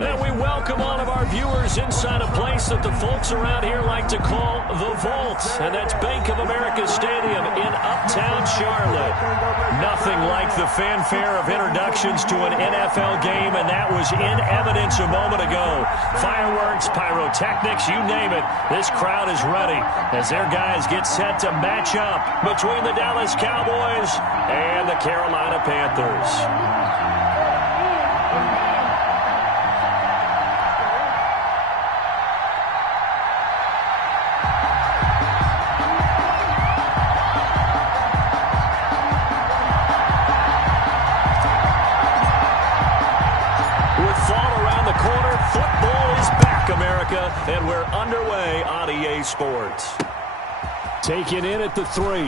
And we welcome all of our viewers inside a place that the folks around here like to call the Vault. And that's Bank of America Stadium in Uptown Charlotte. Nothing like the fanfare of introductions to an NFL game, and that was in evidence a moment ago. Fireworks, pyrotechnics, you name it. This crowd is ready as their guys get set to match up between the Dallas Cowboys and the Carolina Panthers. And we're underway on EA Sports. Taken in at the 3.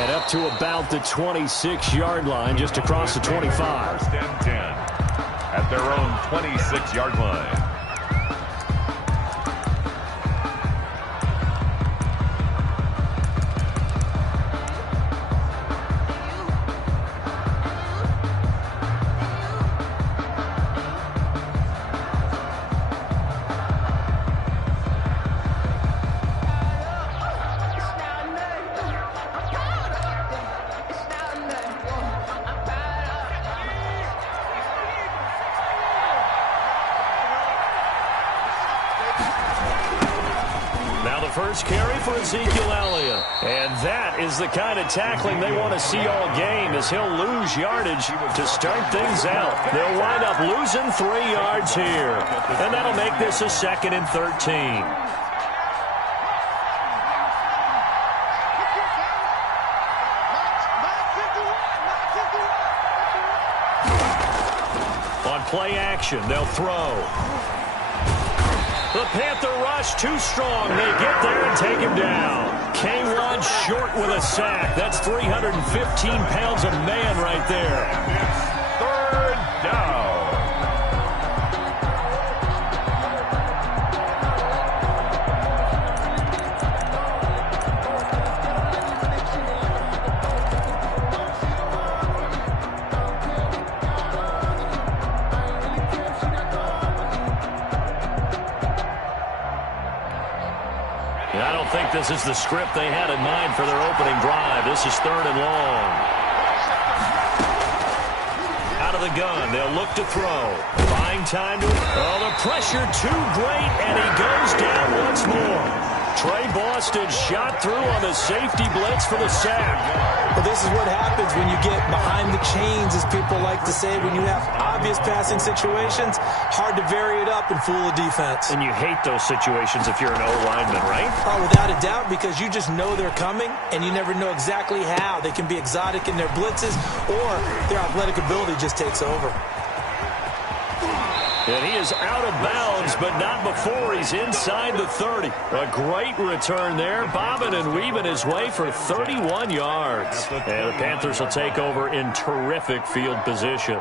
And up to about the 26-yard line, just across the 25. First and 10 at their own 26-yard line. First carry for Ezekiel Elliott. And that is the kind of tackling they want to see all game, as he'll lose yardage to start things out. They'll wind up losing 3 yards here. And that'll make this a 2nd and 13. On play action, they'll throw. The Panther rush too strong. They get there and take him down. K1 short with a sack. That's 315 pounds of man right there. Third down. I don't think this is the script they had in mind for their opening drive. This is 3rd and long. Out of the gun, they'll look to throw. Buying time to... Oh, the pressure too great, and he goes down once more. Trey Boston shot through on the safety blitz for the sack. Well, this is what happens when you get behind the chains, as people like to say. When you have obvious passing situations, hard to vary it up and fool a defense. And you hate those situations if you're an O-lineman, right? Oh, without a doubt, because you just know they're coming, and you never know exactly how. They can be exotic in their blitzes, or their athletic ability just takes over. And he is out of bounds, but not before he's inside the 30. A great return there, bobbing and weaving his way for 31 yards. And the Panthers will take over in terrific field position.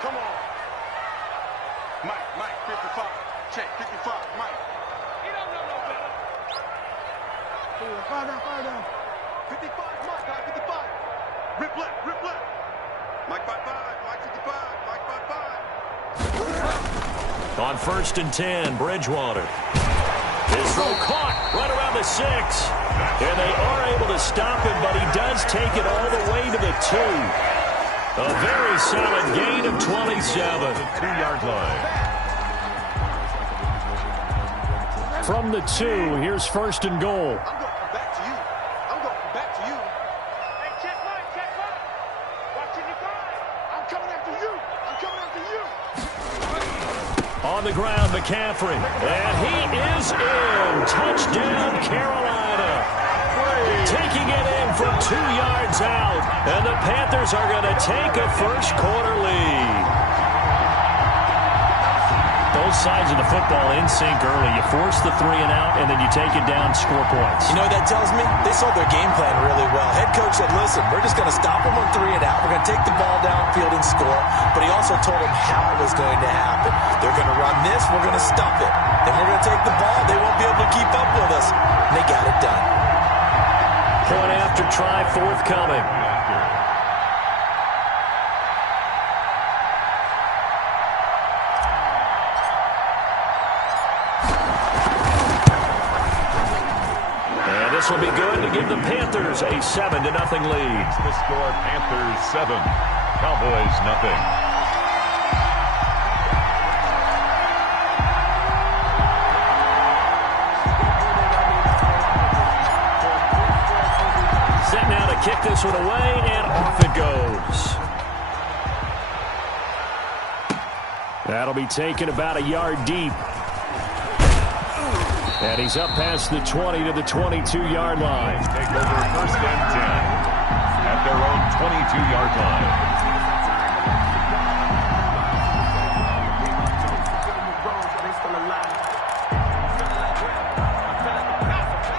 Come on. Mike, 55. Check, 55, Mike. You don't know no better. Fire down. 55, Mike, 55. Rip left. Mike 55, Mike 55, Mike 55. On 1st and 10, Bridgewater. His throw caught right around the 6. And they are able to stop him, but he does take it all the way to the 2. A very solid gain of 27. The 2-yard line. From the 2, here's 1st and goal. I'm going back to you. Hey, check Mike. Watching your guy. I'm coming after you. On the ground, McCaffrey. And he is in. Touchdown, Carolina. Taking it in from 2 yards out. And the Panthers are going to take a first-quarter lead. Both sides of the football in sync early. You force the 3 and out, and then you take it down, score points. You know what that tells me? They saw their game plan really well. Head coach said, listen, we're just going to stop them on 3 and out. We're going to take the ball downfield and score. But he also told them how it was going to happen. They're going to run this. We're going to stop it. Then we're going to take the ball. They won't be able to keep up with us. And they got it done. try forthcoming. And this will be good to give the Panthers a 7-0 lead. The score, Panthers 7, Cowboys nothing. Set now to kick this one away, and off it goes. That'll be taken about a yard deep. And he's up past the 20 to the 22-yard line. Take over 1st and 10 at their own 22-yard line.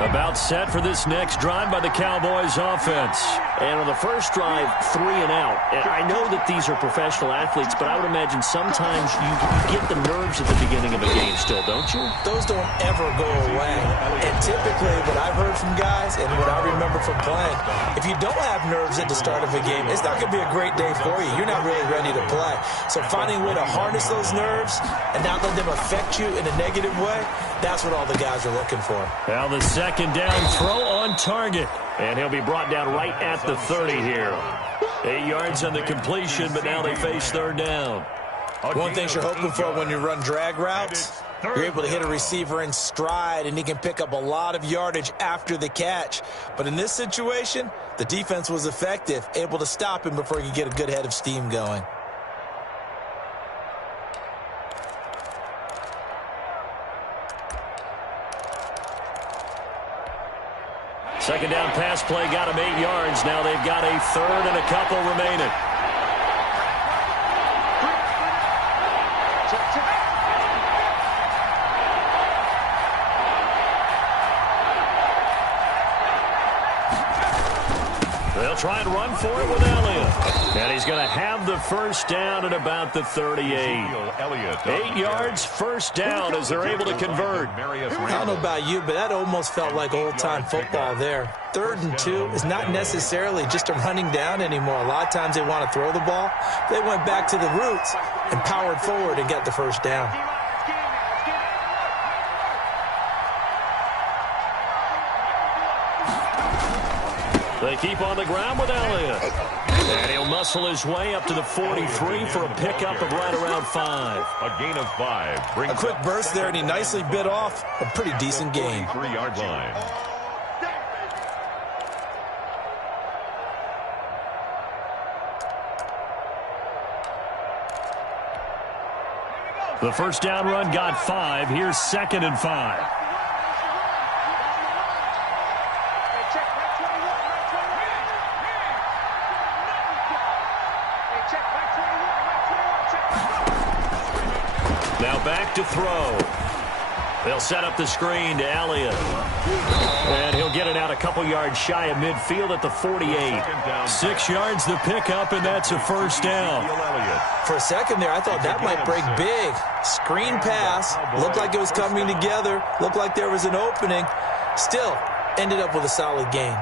About set for this next drive by the Cowboys offense. And on the first drive, 3 and out. And I know that these are professional athletes, but I would imagine sometimes you get the nerves at the beginning of a game still, don't you? Those don't ever go away. And typically what I've heard from guys and what I remember from playing, if you don't have nerves at the start of a game, it's not going to be a great day for you. You're not really ready to play. So finding a way to harness those nerves and not let them affect you in a negative way, that's what all the guys are looking for. Now the second down throw on target. And he'll be brought down right at the 30 here. 8 yards on the completion, but now they face 3rd down. One thing you're hoping for when you run drag routes, you're able to hit a receiver in stride, and he can pick up a lot of yardage after the catch. But in this situation, the defense was effective, able to stop him before he could get a good head of steam going. Second down pass play got him 8 yards. Now they've got a 3rd and a couple remaining. They'll try and run for it with Elliott. And he's going to have the first down at about the 38. 8 yards, first down as they're able to convert. I don't know about you, but that almost felt like old-time football there. 3rd and 2 is not necessarily just a running down anymore. A lot of times they want to throw the ball. They went back to the roots and powered forward and got the first down. They keep on the ground with Elliott. And he'll muscle his way up to the 43 for a pickup of right around 5. A gain of 5. A quick burst there, and he nicely bit off a pretty decent gain. 3-yard line. The first down run got 5. Here's 2nd and 5. Now back to throw. They'll set up the screen to Elliott. And he'll get it out a couple yards shy of midfield at the 48. 6 yards the pickup, and that's a first down. For a second there, I thought that might break big. Screen pass. Looked like it was coming together. Looked like there was an opening. Still, ended up with a solid gain.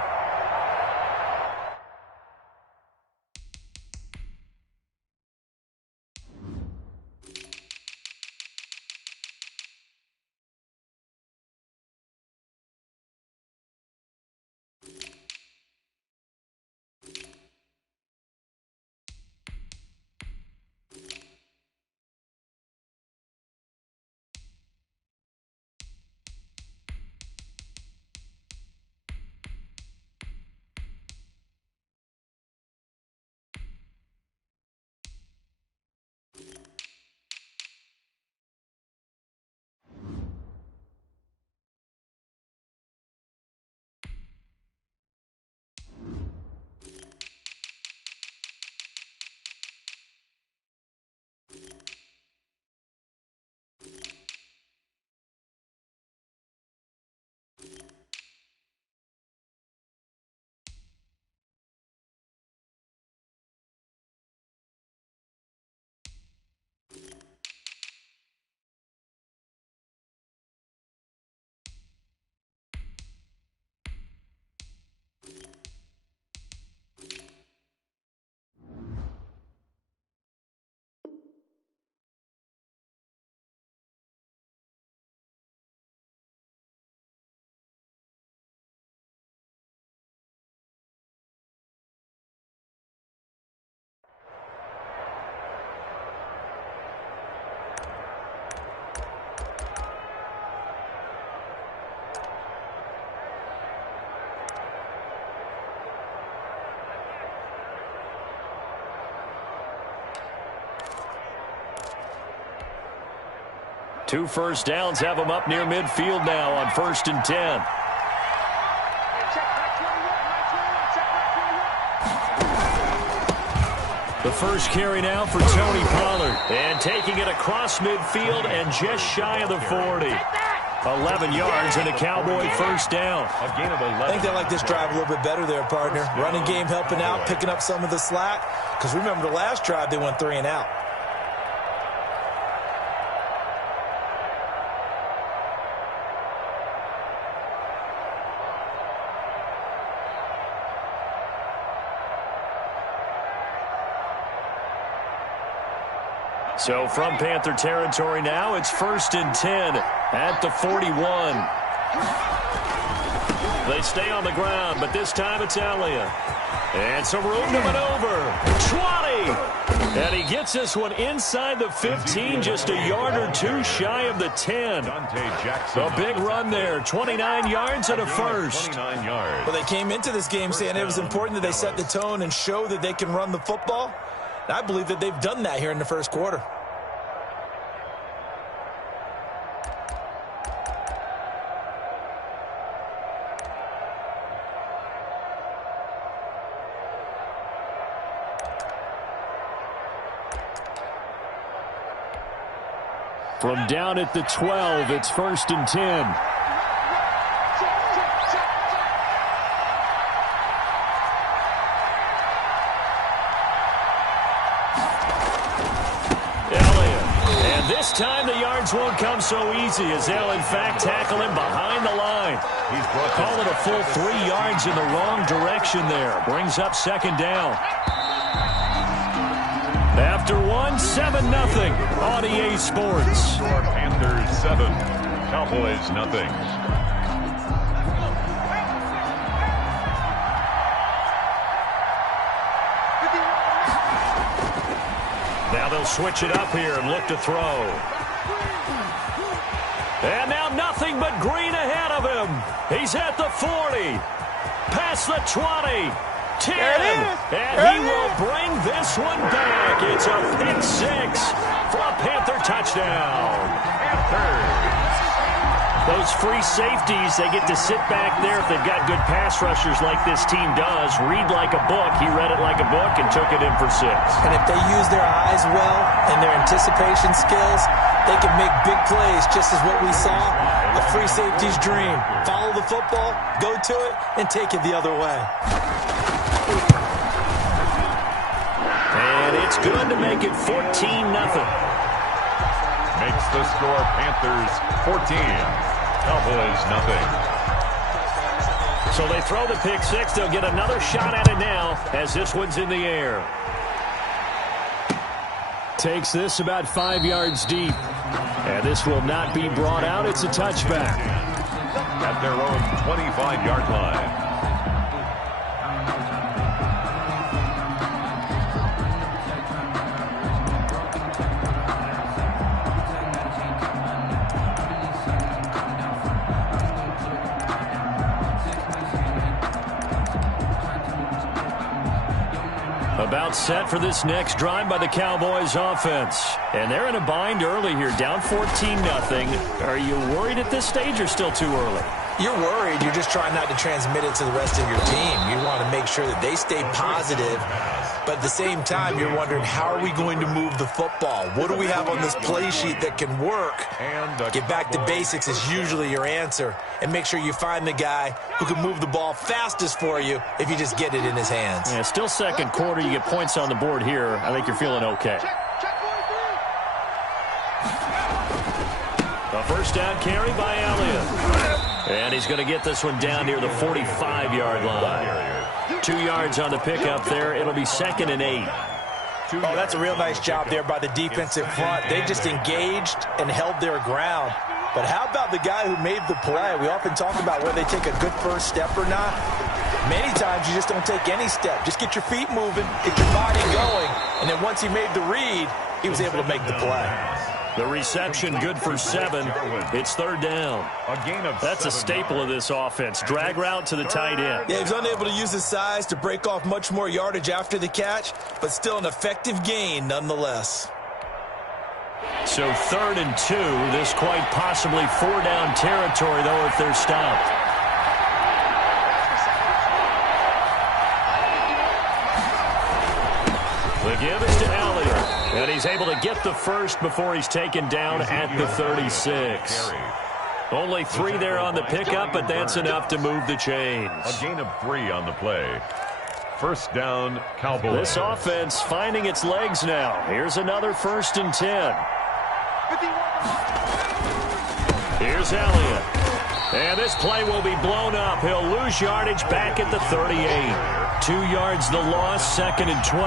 2 first downs have them up near midfield now on 1st and 10. The first carry now for Tony Pollard. And taking it across midfield and just shy of the 40. 11 yards and a Cowboy first down. A gain of 11. I think they like this drive a little bit better there, partner. Running game helping out, picking up some of the slack. Because remember the last drive, they went 3 and out. So from Panther territory now, it's 1st and 10 at the 41. They stay on the ground, but this time it's Elliott. And some room to maneuver. 20! And he gets this one inside the 15, just a yard or 2 shy of the 10. A big run there, 29 yards and a first. 29 yards. Well, they came into this game saying it was important that they set the tone and show that they can run the football. And I believe that they've done that here in the first quarter. From down at the 12, it's 1st and 10. Elliott. And this time the yards won't come so easy as they'll in fact tackle him behind the line. Call it a full 3 yards in the wrong direction there. Brings up 2nd down. After 1, 7-0 on EA Sports. Panthers 7, Cowboys nothing. Now they'll switch it up here and look to throw. And now nothing but green ahead of him. He's at the 40. Past the 20. 10. And he will bring this one back. It's a pick 6 for a Panther touchdown. Those free safeties, they get to sit back there if they've got good pass rushers like this team does. Read like a book. He read it like a book and took it in for 6. And if they use their eyes well and their anticipation skills, they can make big plays, just as what we saw. A free safety's dream. Follow the football, go to it, and take it the other way. And it's good to make it 14-0. Makes the score Panthers 14, Cowboys nothing. So they throw the pick 6. They'll get another shot at it now as this one's in the air. Takes this about 5 yards deep. And this will not be brought out. It's a touchback. At their own 25-yard line. About set for this next drive by the Cowboys offense. And they're in a bind early here, down 14-0. Are you worried at this stage or still too early? You're worried. You're just trying not to transmit it to the rest of your team. You want to make sure that they stay positive. But at the same time, you're wondering, how are we going to move the football? What do we have on this play sheet that can work? Get back to basics is usually your answer. And make sure you find the guy who can move the ball fastest for you if you just get it in his hands. Yeah, still second quarter. You get points on the board here. I think you're feeling okay. A first down carry by Elliott. And he's going to get this one down near the 45-yard line. 2 yards on the pickup there. It'll be 2nd and 8. Oh, that's a real nice job there by the defensive front. They just engaged and held their ground. But how about the guy who made the play? We often talk about whether they take a good first step or not. Many times you just don't take any step. Just get your feet moving, get your body going. And then once he made the read, he was able to make the play. The reception good for 7. It's 3rd down. That's a staple of this offense. Drag route to the tight end. Yeah, he was unable to use his size to break off much more yardage after the catch, but still an effective gain nonetheless. So 3rd and 2. This quite possibly 4-down territory, though, if they're stopped. The give is to Elliott. And he's able to get the first before he's taken down at the 36. Only 3 there on the pickup, but that's enough to move the chains. A gain of 3 on the play. First down, Cowboys. This offense finding its legs now. Here's another 1st and 10. Here's Elliott. And this play will be blown up. He'll lose yardage back at the 38. 2 yards the loss, 2nd and 12.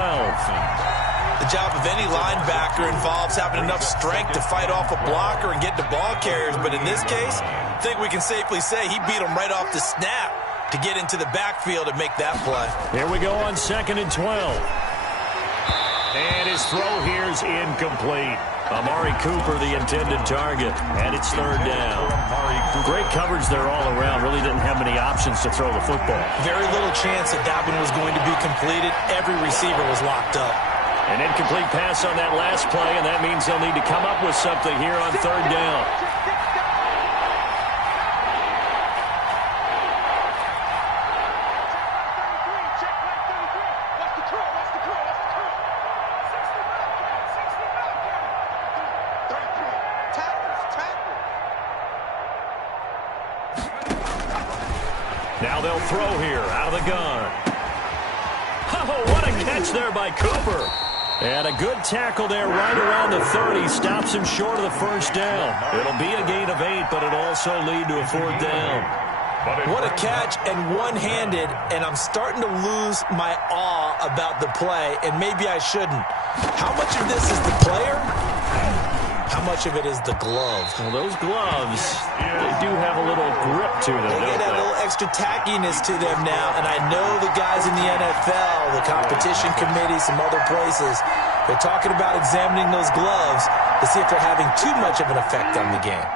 The job of any linebacker involves having enough strength to fight off a blocker and get to ball carriers. But in this case, I think we can safely say he beat him right off the snap to get into the backfield and make that play. Here we go on 2nd and 12. And his throw here's incomplete. Amari Cooper, the intended target, and it's 3rd down. Great coverage there all around. Really didn't have many options to throw the football. Very little chance that that one was going to be completed. Every receiver was locked up. An incomplete pass on that last play, and that means they'll need to come up with something here on 3rd down. Now they'll throw here out of the gun. Oh, what a catch there by Cooper. And a good tackle there right around the 30. Stops him short of the 1st down. It'll be a gain of 8, but it'll also lead to a 4th down. What a catch, and one-handed, and I'm starting to lose my awe about the play, and maybe I shouldn't. How much of this is the player? How much of it is the glove? Well, those gloves, they do have a little grip to them, They don't get a they? little extra tackiness to them now, and I know the guys in the NFL, the competition committee, some other places, they're talking about examining those gloves to see if they're having too much of an effect on the game.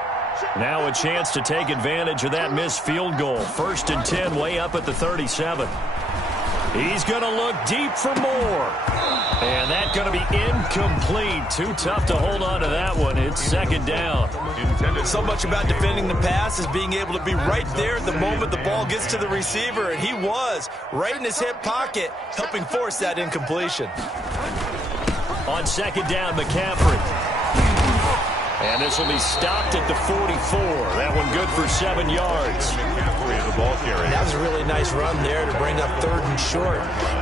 Now a chance to take advantage of that missed field goal. 1st and 10, way up at the 37. He's going to look deep for more. And that's going to be incomplete. Too tough to hold on to that one. It's 2nd down. So much about defending the pass is being able to be right there at the moment the ball gets to the receiver, and he was right in his hip pocket, helping force that incompletion. On 2nd down, McCaffrey. And this will be stopped at the 44. That one good for 7 yards. The ball carrier. That was a really nice run there to bring up 3rd and short.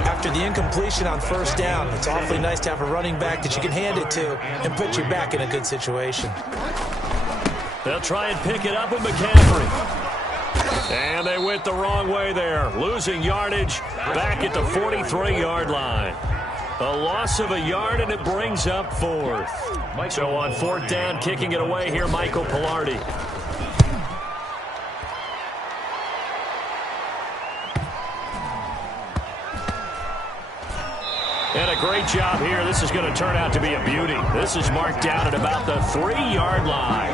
After the incompletion on 1st down, it's awfully nice to have a running back that you can hand it to and put you back in a good situation. They'll try and pick it up with McCaffrey. And they went the wrong way there. Losing yardage back at the 43-yard line. A loss of a yard, and it brings up 4th. So on 4th down, kicking it away here, Michael Pilardi. And a great job here. This is going to turn out to be a beauty. This is marked down at about the 3-yard line.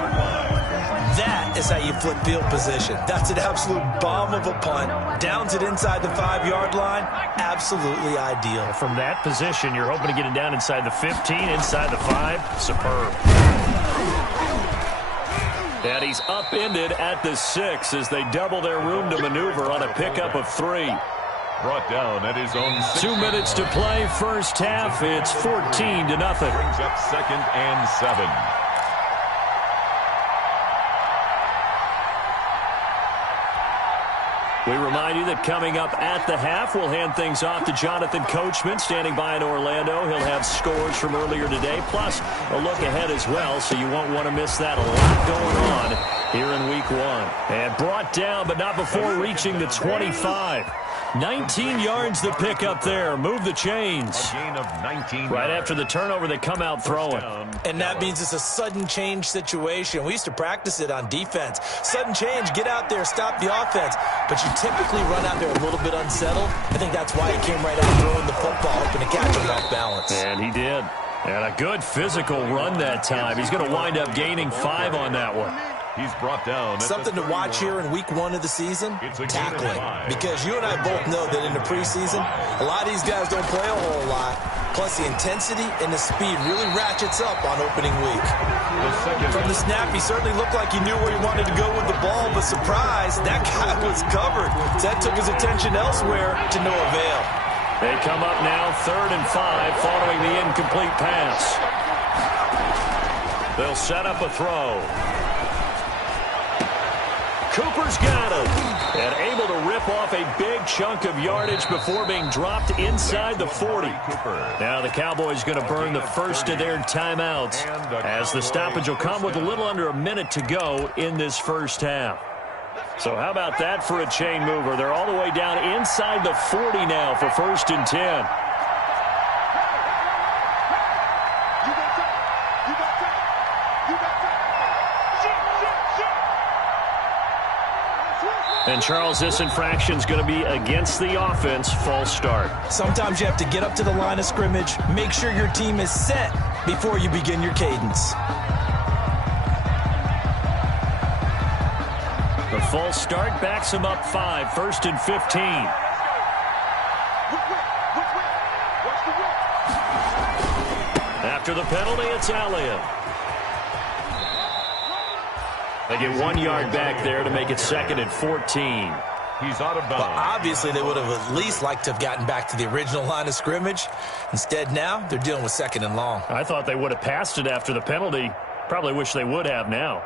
That is how you flip field position. That's an absolute bomb of a punt. Downs it inside the 5-yard line. Absolutely ideal. From that position, you're hoping to get it down inside the 15, inside the 5. Superb. And he's upended at the 6 as they double their room to maneuver on a pickup of 3. Brought down at his own 6. 2 minutes to play, 1st half. It's 14-0. Brings up 2nd and 7. We remind you that coming up at the half, we'll hand things off to Jonathan Coachman, standing by in Orlando. He'll have scores from earlier today, plus a look ahead as well, so you won't want to miss that. A lot going on here in Week 1. And brought down, but not before reaching the 25. 19 yards the pick up there. Move the chains. A gain of 19 right yards. after the turnover, they come out throwing. And that means it's a sudden change situation. We used to practice it on defense. Sudden change, get out there, stop the offense. But you typically run out there a little bit unsettled. I think that's why he came right out throwing the football, hoping to catch him off balance. And he did. And a good physical run that time. He's going to wind up gaining 5 on that one. He's brought down. Something to watch here in week 1 of the season, tackling. Because you and I both know that in the preseason, a lot of these guys don't play a whole lot. Plus, the intensity and the speed really ratchets up on opening week. From the snap, he certainly looked like he knew where he wanted to go with the ball, but surprise, that guy was covered. So that took his attention elsewhere to no avail. They come up now 3rd and 5 following the incomplete pass. They'll set up a throw. Cooper's got him, and able to rip off a big chunk of yardage before being dropped inside the 40. Now the Cowboys going to burn the first of their timeouts as the stoppage will come with a little under a minute to go in this first half. So how about that for a chain mover? They're all the way down inside the 40 now for 1st and 10. And, Charles, this infraction's going to be against the offense. False start. Sometimes you have to get up to the line of scrimmage, make sure your team is set before you begin your cadence. The false start backs him up 5, 1st and 15. After the penalty, it's Elliott. They get 1 yard back there to make it 2nd and 14. He's out of bounds. Well, obviously, they would have at least liked to have gotten back to the original line of scrimmage. Instead, now they're dealing with 2nd and long. I thought they would have passed it after the penalty. Probably wish they would have now.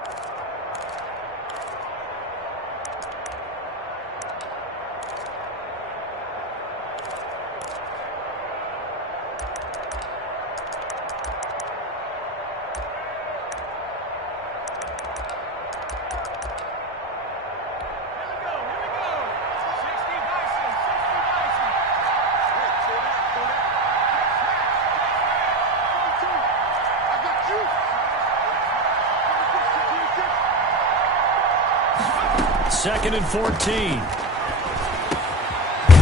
Second and 14.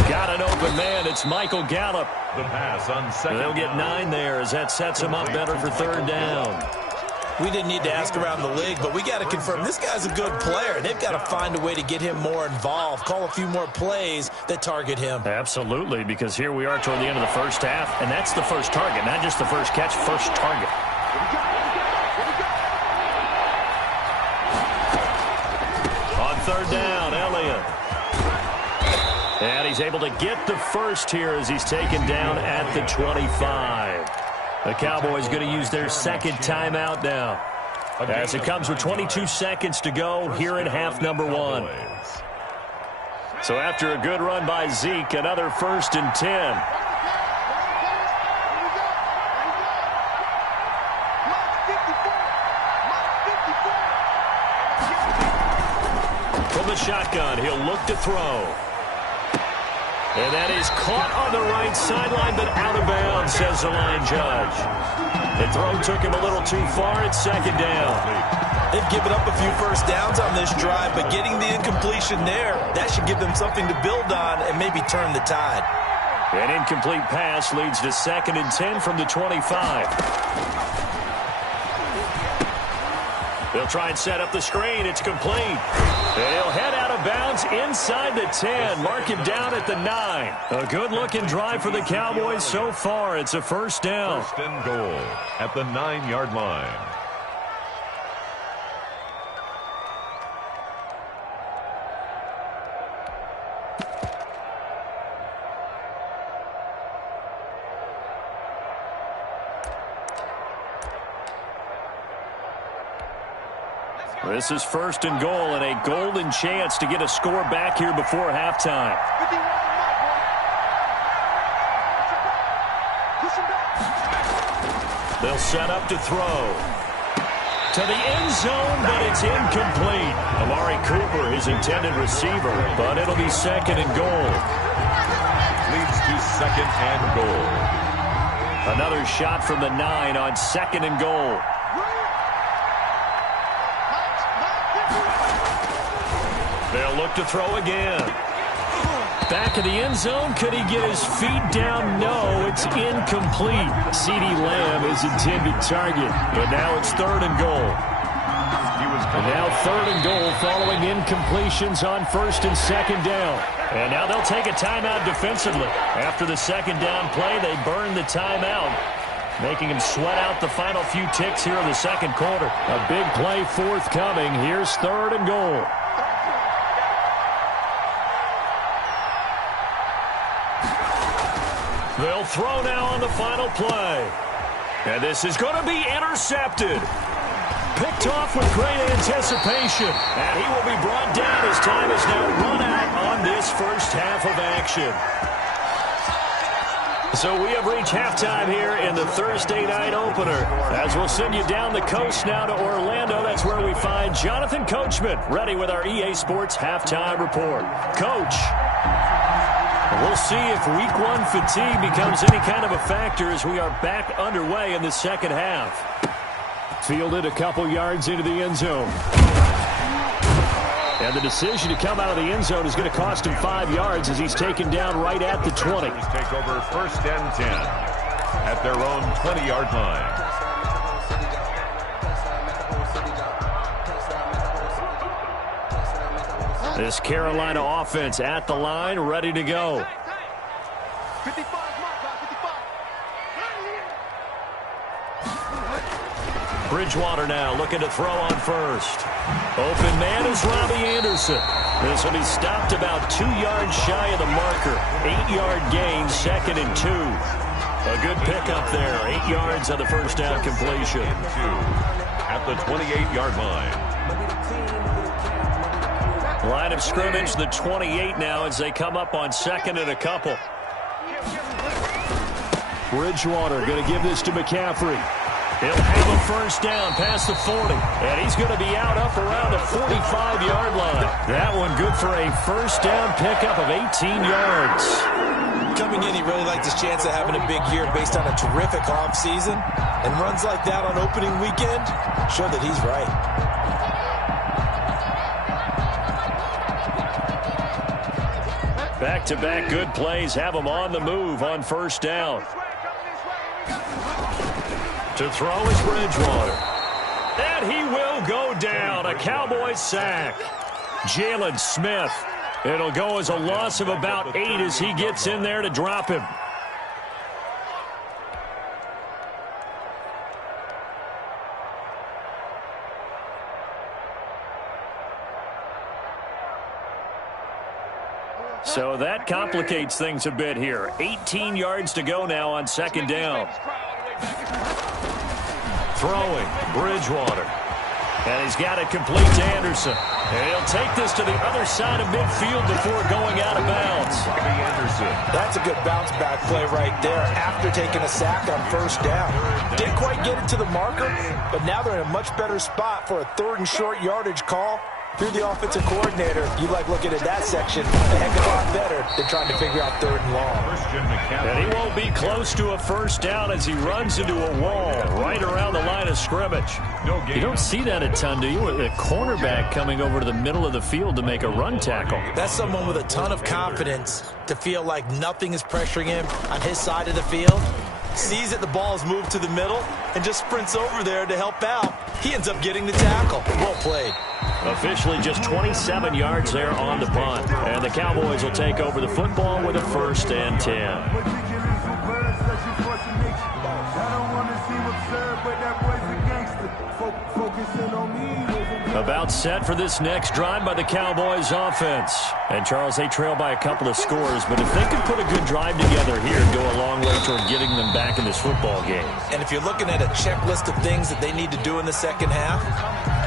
Got an open man. It's Michael Gallup. The pass on 2nd. They'll get 9 there as that sets him up better for 3rd down. We didn't need to ask around the league, but we got to confirm this guy's a good player. They've got to find a way to get him more involved, call a few more plays that target him. Absolutely, because here we are toward the end of the first half, and that's the first target, not just the first catch, first target. On 3rd down, Elliott. And he's able to get the first here as he's taken down at the 25. The Cowboys going to use their 2nd timeout now, as it comes with 22 seconds to go here in half number 1. So after a good run by Zeke, another 1st and 10. From the shotgun, he'll look to throw. And that is caught on the right sideline, but out of bounds, says the line judge. The throw took him a little too far. It's 2nd down. They've given up a few first downs on this drive, but getting the incompletion there, that should give them something to build on and maybe turn the tide. An incomplete pass leads to 2nd and 10 from the 25. They'll try and set up the screen. It's complete. They'll head out of bounds inside the 10. Mark him down at the 9. A good-looking drive for the Cowboys so far. It's a 1st down. 1st and goal at the 9-yard line. This is 1st and goal and a golden chance to get a score back here before halftime. They'll set up to throw. To the end zone, but it's incomplete. Amari Cooper, his intended receiver, but it'll be 2nd and goal. Leads to 2nd and goal. Another shot from the 9 on 2nd and goal. They'll look to throw again. Back of the end zone. Could he get his feet down? No, it's incomplete. CeeDee Lamb is intended target, but now it's 3rd and goal. He was And now 3rd and goal following incompletions on 1st and 2nd down. And now they'll take a timeout defensively. After the 2nd down play, they burn the timeout, making him sweat out the final few ticks here in the 2nd quarter. A big play forthcoming. Here's 3rd and goal. They'll throw now on the final play. And this is going to be intercepted. Picked off with great anticipation. And he will be brought down as time is now run out on this first half of action. So we have reached halftime here in the Thursday night opener. As we'll send you down the coast now to Orlando, that's where we find Jonathan Coachman ready with our EA Sports halftime report. Coach, we'll see if week 1 fatigue becomes any kind of a factor as we are back underway in the 2nd half. Fielded a couple yards into the end zone. And the decision to come out of the end zone is going to cost him 5 yards as he's taken down right at the 20. Take over 1st and 10 at their own 20-yard line. This Carolina offense at the line, ready to go. 55. Bridgewater now looking to throw on 1st. Open man is Robbie Anderson. This will be stopped about 2 yards shy of the marker. 8-yard gain, 2nd and 2. A good pickup there. 8 yards on the first down completion. 2 at the 28-yard line. Line of scrimmage, the 28 now as they come up on 2nd and a couple. Bridgewater going to give this to McCaffrey. He'll have a first down past the 40. And he's going to be out up around the 45-yard line. That one good for a first down pickup of 18 yards. Coming in, he really liked his chance of having a big year based on a terrific offseason. And runs like that on opening weekend show that he's right. Back-to-back good plays have him on the move on first down. To throw is Bridgewater. And he will go down. A Cowboys sack. Jalen Smith. It'll go as a loss of about 8 as he gets in there to drop him. So that complicates things a bit here. 18 yards to go now on 2nd down. Throwing, Bridgewater. And he's got it complete to Anderson. And he'll take this to the other side of midfield before going out of bounds. That's a good bounce back play right there after taking a sack on first down. Didn't quite get it to the marker, but now they're in a much better spot for a 3rd and short yardage call. If you're the offensive coordinator, you like looking at that section a heck of a lot better than trying to figure out 3rd and long. And he won't be close to a first down as he runs into a wall right around the line of scrimmage. You don't see that a ton, do you? With a cornerback coming over to the middle of the field to make a run tackle. That's someone with a ton of confidence to feel like nothing is pressuring him on his side of the field. Sees that the ball is moved to the middle and just sprints over there to help out. He ends up getting the tackle. Well played. Officially just 27 yards there on the punt. And the Cowboys will take over the football with a 1st and 10. About set for this next drive by the Cowboys offense. And Charles, they trail by a couple of scores, but if they could put a good drive together here and go a long way toward getting them back in this football game. And if you're looking at a checklist of things that they need to do in the 2nd half,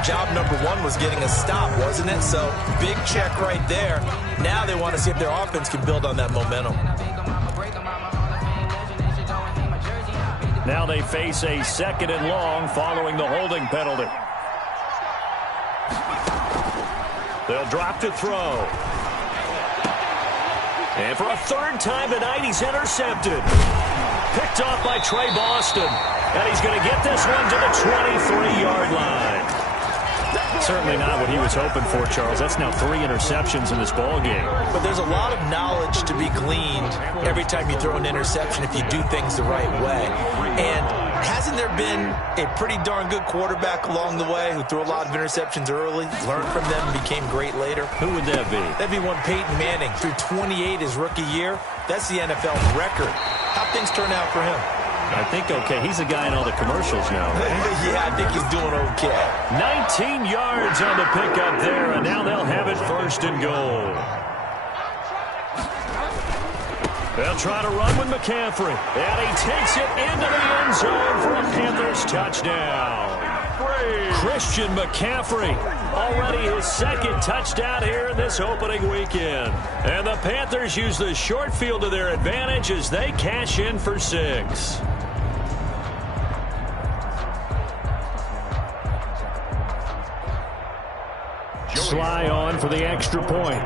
job number 1 was getting a stop, wasn't it? So big check right there. Now they want to see if their offense can build on that momentum. Now they face a 2nd and long following the holding penalty. They'll drop to throw. And for a 3rd time tonight, he's intercepted. Picked off by Trey Boston. And he's going to get this one to the 23-yard line. Certainly not what he was hoping for, Charles. That's now 3 interceptions in this ball game. But there's a lot of knowledge to be gleaned every time you throw an interception if you do things the right way. And hasn't there been a pretty darn good quarterback along the way who threw a lot of interceptions early, learned from them, and became great later? Who would that be? That'd be one Peyton Manning. Threw 28 his rookie year. That's the NFL record. How'd things turn out for him? I think okay. He's a guy in all the commercials now, right? Yeah, I think he's doing okay. 19 yards on the pickup there, and now they'll have it 1st and goal. They'll try to run with McCaffrey, and he takes it into the end zone for a Panthers touchdown. Christian McCaffrey, already his 2nd touchdown here in this opening weekend. And the Panthers use the short field to their advantage as they cash in for 6. Sly on for the extra point.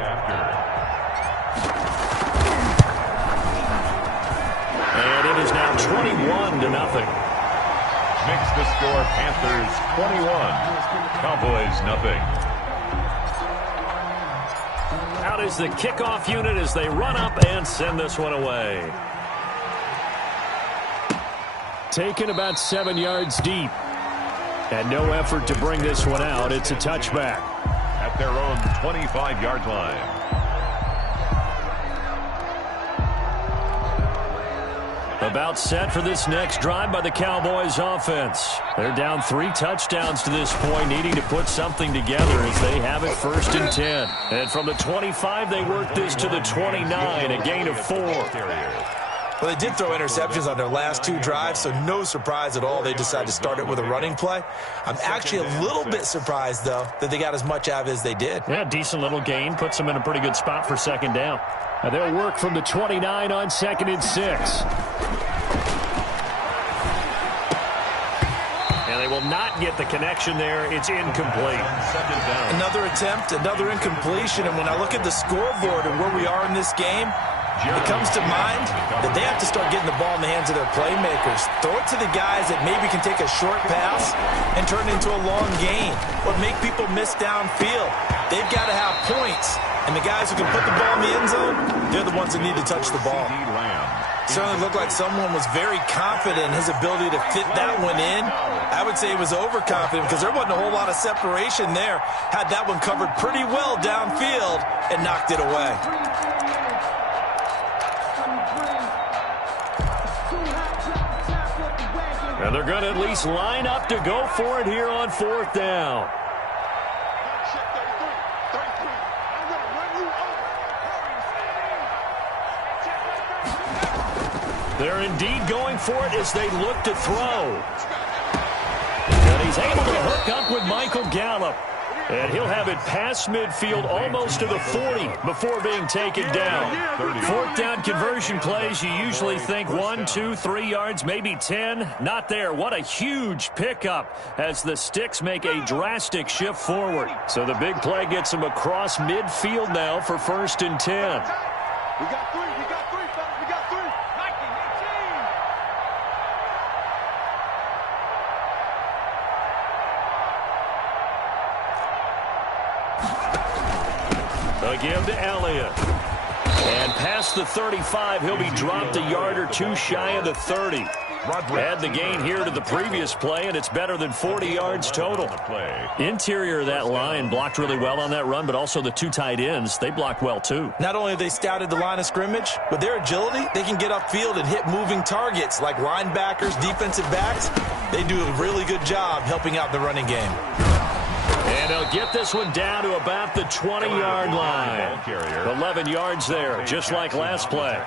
And it is now 21-0. Makes the score Panthers 21, Cowboys nothing. Out is the kickoff unit as they run up and send this one away. Taken about 7 yards deep. And no effort to bring this one out. It's a touchback. At their own 25-yard line. About set for this next drive by the Cowboys offense. They're down 3 touchdowns to this point, needing to put something together as they have it 1st and 10. And from the 25, they work this to the 29, a gain of 4. Well, they did throw interceptions on their last 2 drives, so no surprise at all they decided to start it with a running play. I'm actually a little bit surprised, though, that they got as much out of it as they did. Yeah, decent little gain. Puts them in a pretty good spot for 2nd down. And they'll work from the 29 on 2nd and 6. And they will not get the connection there. It's incomplete. Another attempt, another incompletion. And when I look at the scoreboard and where we are in this game, it comes to mind that they have to start getting the ball in the hands of their playmakers. Throw it to the guys that maybe can take a short pass and turn it into a long gain or make people miss downfield. They've got to have points. And the guys who can put the ball in the end zone, they're the ones that need to touch the ball. Certainly looked like someone was very confident in his ability to fit that one in. I would say he was overconfident because there wasn't a whole lot of separation there. Had that one covered pretty well downfield and knocked it away. And they're going to at least line up to go for it here on 4th down. They're indeed going for it as they look to throw. And he's able to hook up with Michael Gallup. And he'll have it past midfield almost to the 40 before being taken down. 4th down conversion plays, you usually think 1, 2, 3 yards, maybe 10. Not there. What a huge pickup as the Sticks make a drastic shift forward. So the big play gets them across midfield now for 1st and 10. We got 3, fellas. We got 3. 19, 18. A give to Elliott. And past the 35, he'll be dropped a yard or 2 shy of the 30. Add the gain here to the previous play, and it's better than 40 yards total. Interior of that line blocked really well on that run, but also the 2 tight ends, they blocked well too. Not only have they scouted the line of scrimmage, with their agility, they can get upfield and hit moving targets like linebackers, defensive backs. They do a really good job helping out the running game. And they'll get this one down to about the 20-yard line. 11 yards there, just like last play.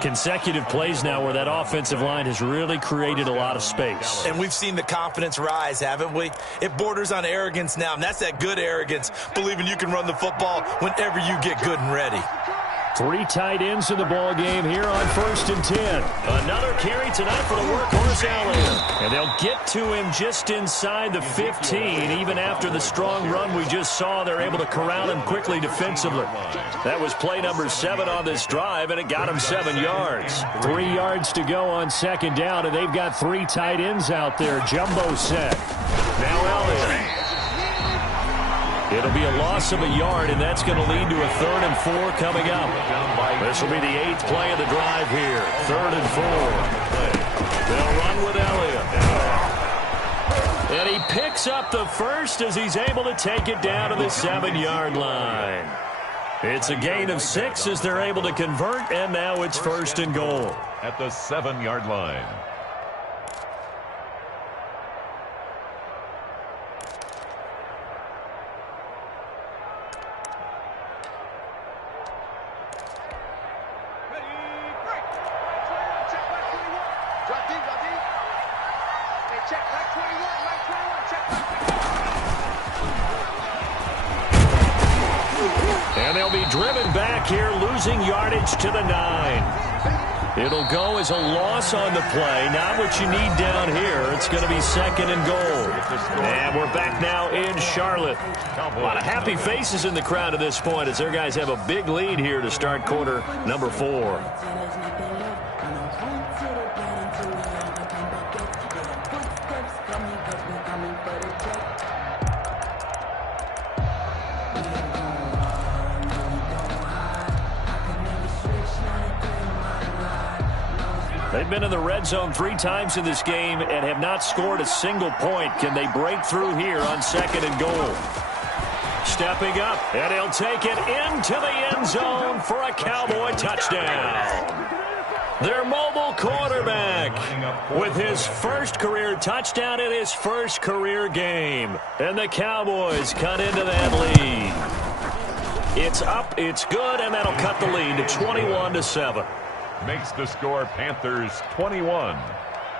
Consecutive plays now where that offensive line has really created a lot of space. And we've seen the confidence rise, haven't we? It borders on arrogance now, and that's that good arrogance, believing you can run the football whenever you get good and ready. 3 tight ends in the ball game here on 1st and 10. Another carry tonight for the workhorse Elliott. And they'll get to him just inside the 15. Even after the strong run we just saw, they're able to corral him quickly defensively. That was play number 7 on this drive, and it got him 7 yards. 3 yards to go on 2nd down, and they've got 3 tight ends out there. Jumbo set. Now Elliott. It'll be a loss of a yard, and that's going to lead to a 3rd and 4 coming up. This will be the 8th play of the drive here. 3rd and 4. They'll run with Elliott. And he picks up the first as he's able to take it down to the 7-yard line. It's a gain of 6 as they're able to convert, and now it's 1st and goal. At the 7-yard line. And they'll be driven back here, losing yardage to the 9. It'll go as a loss on the play. Not what you need down here. It's going to be 2nd and goal. And we're back now in Charlotte. A lot of happy faces in the crowd at this point as their guys have a big lead here to start quarter number 4. They've been in the red zone 3 times in this game and have not scored a single point. Can they break through here on 2nd and goal? Stepping up, and he'll take it into the end zone for a Cowboy touchdown. Their mobile quarterback with his first career touchdown in his first career game. And the Cowboys cut into that lead. It's up, it's good, and that'll cut the lead to 21-7. Makes the score Panthers 21,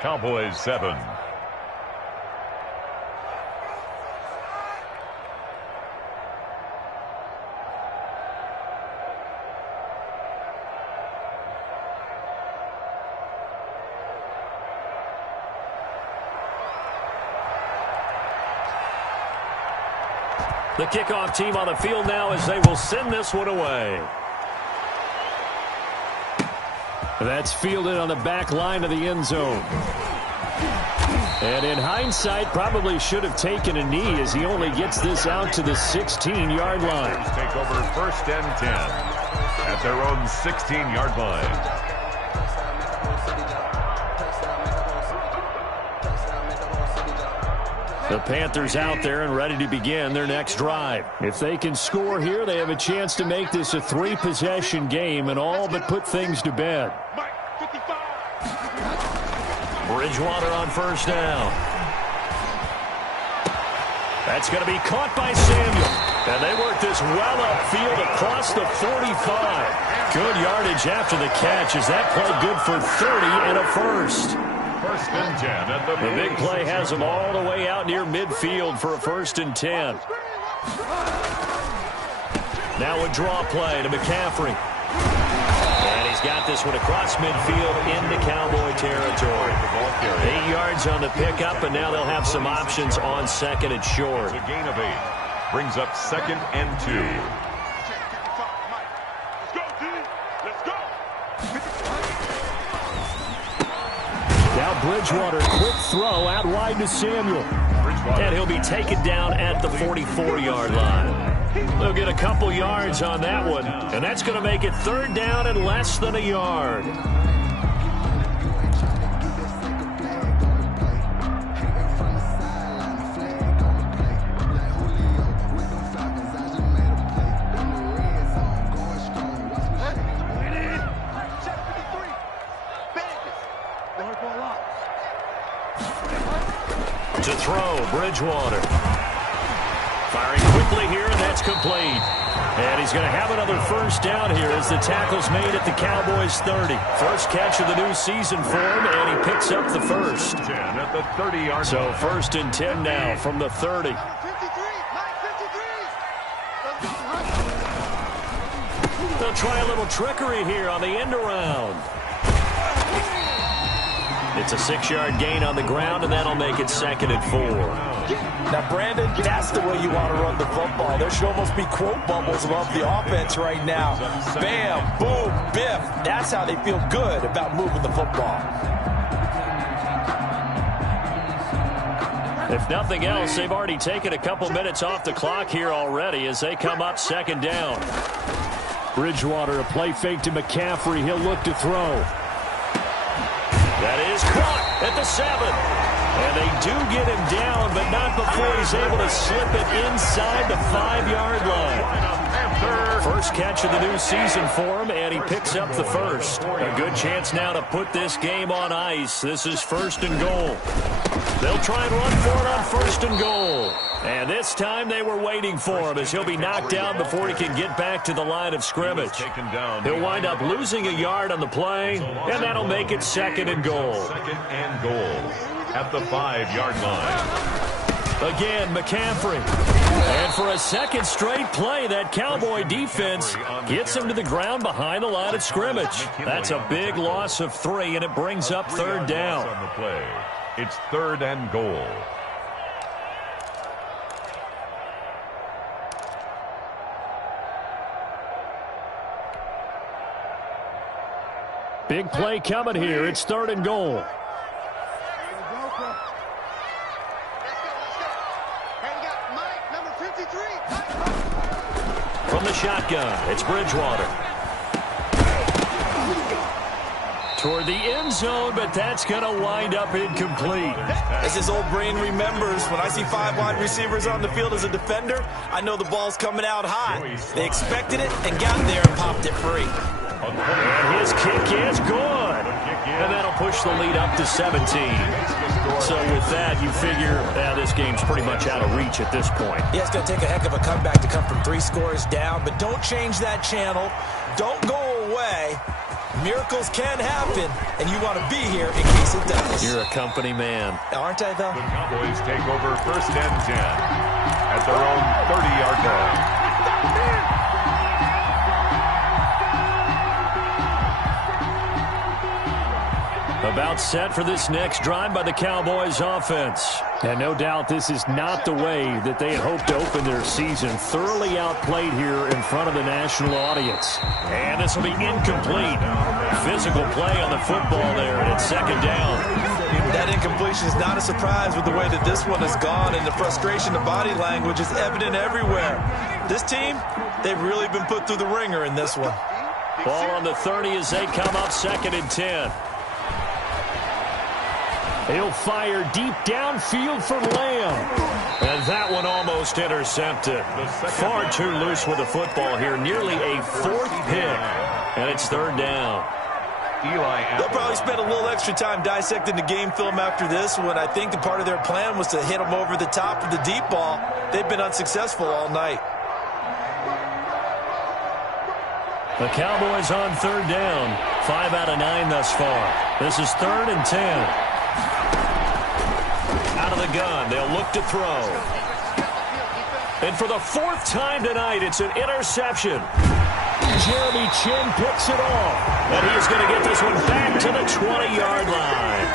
Cowboys 7. The kickoff team on the field now as they will send this one away. That's fielded on the back line of the end zone. And in hindsight, probably should have taken a knee as he only gets this out to the 16-yard line. Take over 1st and 10 at their own 16-yard line. The Panthers out there and ready to begin their next drive. If they can score here, they have a chance to make this a 3-possession game and all but put things to bed. Bridgewater on 1st down. That's going to be caught by Samuel. And they work this well upfield across the 45. Good yardage after the catch. Is that play good for 30 and a first? 1st and 10 at the big play has them all the way out near midfield for a 1st and 10. Now a draw play to McCaffrey. And he's got this one across midfield into Cowboy territory. 8 yards on the pickup, and now they'll have some options on 2nd and short. It's a gain of 8. Brings up 2nd and 2. Now Bridgewater, quick throw out wide to Samuel. And he'll be taken down at the 44-yard line. They'll get a couple yards on that one, and that's going to make it 3rd down and less than a yard. To throw, Bridgewater. Firing quickly here, and that's complete. And he's going to have another 1st down here as the tackle's made at the Cowboys' 30. First catch of the new season for him, and he picks up the first. 10 at the 30-yard So line. 1st and 10 now from the 30. They'll try a little trickery here on the end around. It's a 6-yard gain on the ground, and that'll make it 2nd and 4. Now, Brandon, that's the way you want to run the football. There should almost be quote bubbles above the offense right now. Bam, boom, biff. That's how they feel good about moving the football. If nothing else, they've already taken a couple minutes off the clock here already as they come up second down. Bridgewater, a play fake to McCaffrey. He'll look to throw. That is caught at the 7. And they do get him down, but not before he's able to slip it inside the 5-yard line. First catch of the new season for him, and he picks up the first. A good chance now to put this game on ice. This is 1st and goal. They'll try and run for it on 1st and goal. And this time they were waiting for him as he'll be knocked down before he can get back to the line of scrimmage. He'll wind up losing a yard on the play, and that'll make it 2nd and goal. 2nd and goal at the 5-yard line. Again, McCaffrey. And for a second straight play, that Cowboy defense gets him to the ground behind the line of scrimmage. That's a big loss of 3, and it brings up 3rd down. On the play. It's 3rd and goal. Big play coming here. It's 3rd and goal. From the shotgun, it's Bridgewater. Toward the end zone, but that's going to wind up incomplete. As his old brain remembers, when I see 5 wide receivers on the field as a defender, I know the ball's coming out high. They expected it and got there and popped it free. And his kick is good. And that'll push the lead up to 17. So with that, you figure this game's pretty much out of reach at this point. Yeah, it's going to take a heck of a comeback to come from 3 scores down, but don't change that channel. Don't go away. Miracles can happen, and you want to be here in case it does. You're a company man. Aren't I, though? The Cowboys take over 1st and 10 at their own 30-yard line. About set for this next drive by the Cowboys offense. And no doubt this is not the way that they had hoped to open their season. Thoroughly outplayed here in front of the national audience. And this will be incomplete. Physical play on the football there, and it's 2nd down. That incompletion is not a surprise with the way that this one has gone, and the frustration of body language is evident everywhere. This team, they've really been put through the ringer in this one. Ball on the 30 as they come up 2nd and 10. He'll fire deep downfield for Lamb. And that one almost intercepted. Far too loose with the football here. Nearly a 4th pick. And it's 3rd down. They'll probably spend a little extra time dissecting the game film after this one. I think the part of their plan was to hit them over the top of the deep ball. They've been unsuccessful all night. The Cowboys on 3rd down. 5 out of 9 thus far. This is 3rd and 10. Out of the gun, they'll look to throw. And for the 4th time tonight, it's an interception. Jeremy Chin picks it off. And he's going to get this one back to the 20-yard line.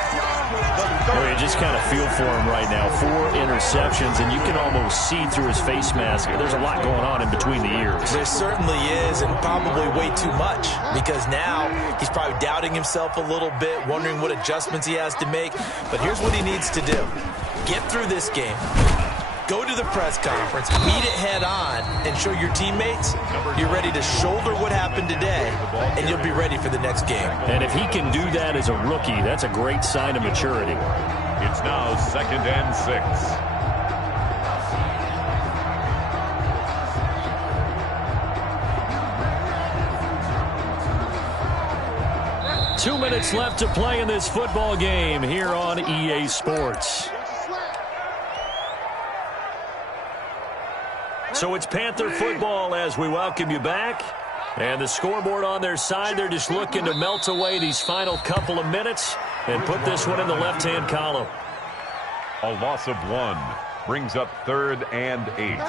Well, you just kind of feel for him right now. 4 interceptions, and you can almost see through his face mask. There's a lot going on in between the ears. There certainly is, and probably way too much, because now he's probably doubting himself a little bit, wondering what adjustments he has to make. But here's what he needs to do. Get through this game. Go to the press conference, meet it head on, and show your teammates you're ready to shoulder what happened today, and you'll be ready for the next game. And if he can do that as a rookie, that's a great sign of maturity. It's now 2nd and 6. 2 minutes left to play in this football game here on EA Sports. So it's Panther football as we welcome you back. And the scoreboard on their side, they're just looking to melt away these final couple of minutes and put this one in the left-hand column. A loss of 1 brings up 3rd and 8.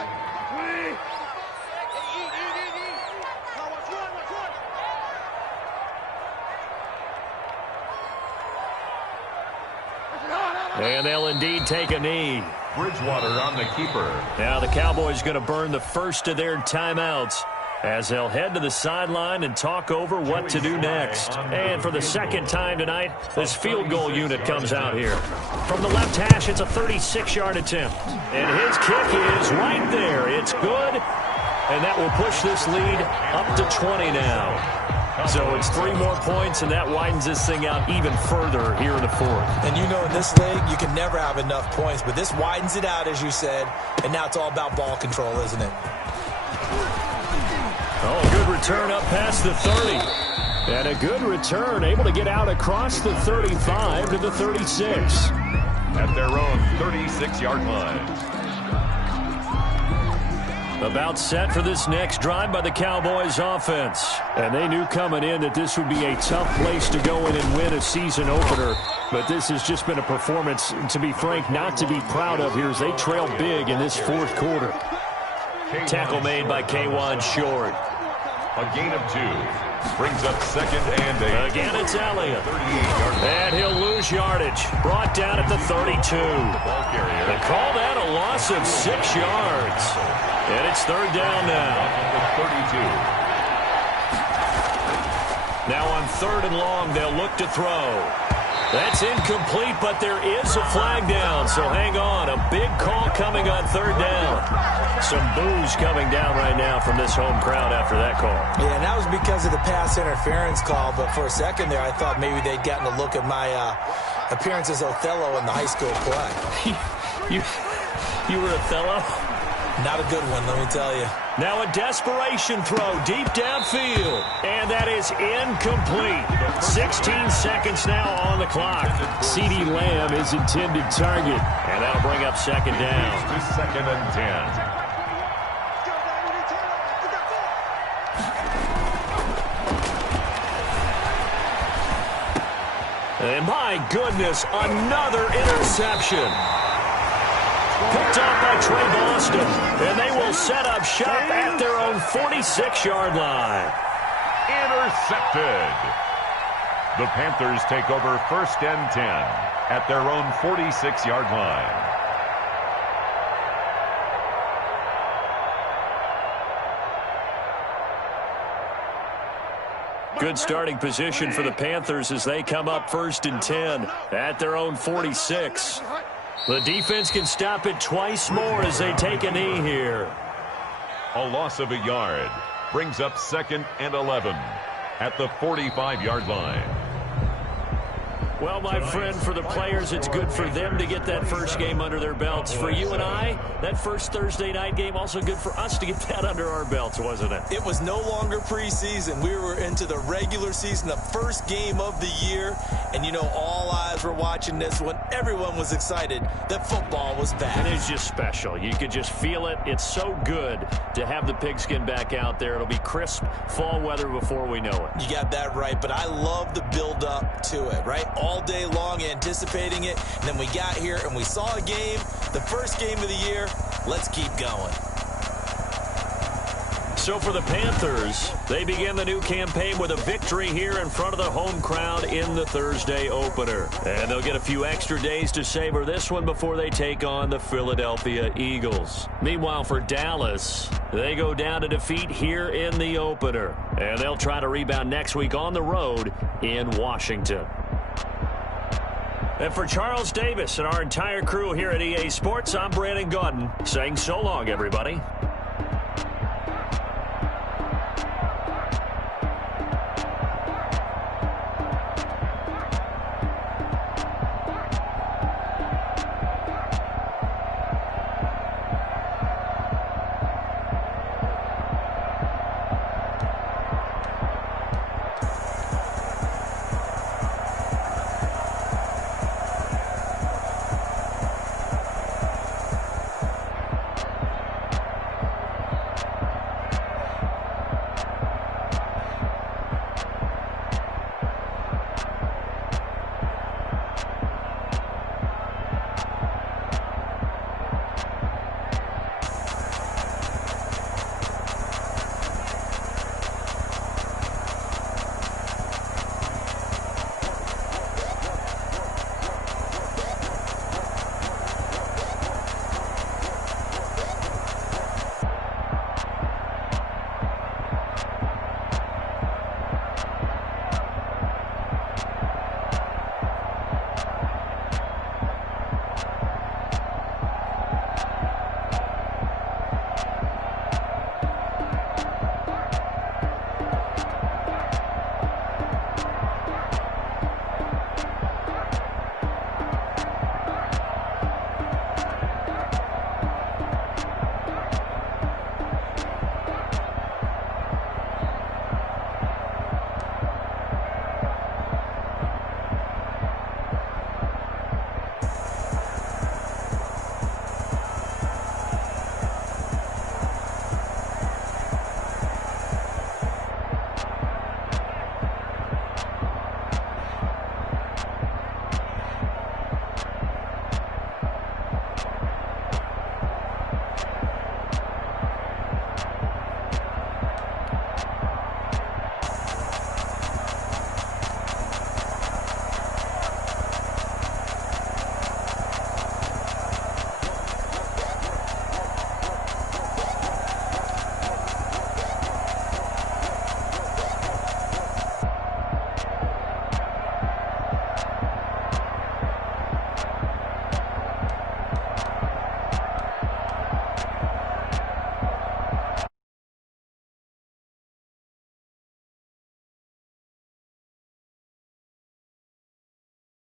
And they'll indeed take a knee. Bridgewater on the keeper. Now the Cowboys going to burn the first of their timeouts as they'll head to the sideline and talk over what to do next. And for the second time tonight, this field goal unit comes out here. From the left hash, it's a 36-yard attempt. And his kick is right there. It's good, and that will push this lead up to 20 now. So it's 3 more points, and that widens this thing out even further here in the fourth. And you know in this league, you can never have enough points, but this widens it out, as you said, and now it's all about ball control, isn't it? Oh, good return up past the 30. And a good return, able to get out across the 35 to the 36. At their own 36-yard line. About set for this next drive by the Cowboys offense. And they knew coming in that this would be a tough place to go in and win a season opener. But this has just been a performance, to be frank, not to be proud of here as they trail big in this fourth quarter. Tackle made by K1 short. A gain of 2. Brings up 2nd and 8. Again, it's Elliott. And he'll lose yardage. Brought down at the 32. They call that a loss of 6 yards. And it's 3rd down now. 32. Now on 3rd and long, they'll look to throw. That's incomplete, but there is a flag down, so hang on. A big call coming on 3rd down. Some boos coming down right now from this home crowd after that call. Yeah, and that was because of the pass interference call, but for a second there, I thought maybe they'd gotten a look at my appearance as Othello in the high school play. You were Othello? Not a good one, let me tell you. Now a desperation throw deep downfield. And that is incomplete. 16 seconds now on the clock. CeeDee Lamb is intended target. And that'll bring up 2nd down. To 2nd and 10. And my goodness, another interception. Picked off by Trey Boston. And they will set up shop at their own 46-yard line. Intercepted. The Panthers take over 1st and 10 at their own 46-yard line. Good starting position for the Panthers as they come up 1st and 10 at their own 46. The defense can stop it twice more as they take a knee here. A loss of a yard brings up 2nd and 11 at the 45-yard line. Well, my friend, for the players, it's good for them to get that first game under their belts. For you and I, that first Thursday night game, also good for us to get that under our belts, wasn't it? It was no longer preseason. We were into the regular season, the first game of the year. And, you know, all eyes were watching this when everyone was excited that football was back. It is just special. You could just feel it. It's so good to have the pigskin back out there. It'll be crisp fall weather before we know it. You got that right, but I love the build-up to it, right? All day long anticipating it, and then we got here and we saw a game, the first game of the year. Let's keep going. So for the Panthers, they begin the new campaign with a victory here in front of the home crowd in the Thursday opener. And they'll get a few extra days to savor this one before they take on the Philadelphia Eagles. Meanwhile, for Dallas, they go down to defeat here in the opener. And they'll try to rebound next week on the road in Washington. And for Charles Davis and our entire crew here at EA Sports, I'm Brandon Gaudin saying so long, everybody.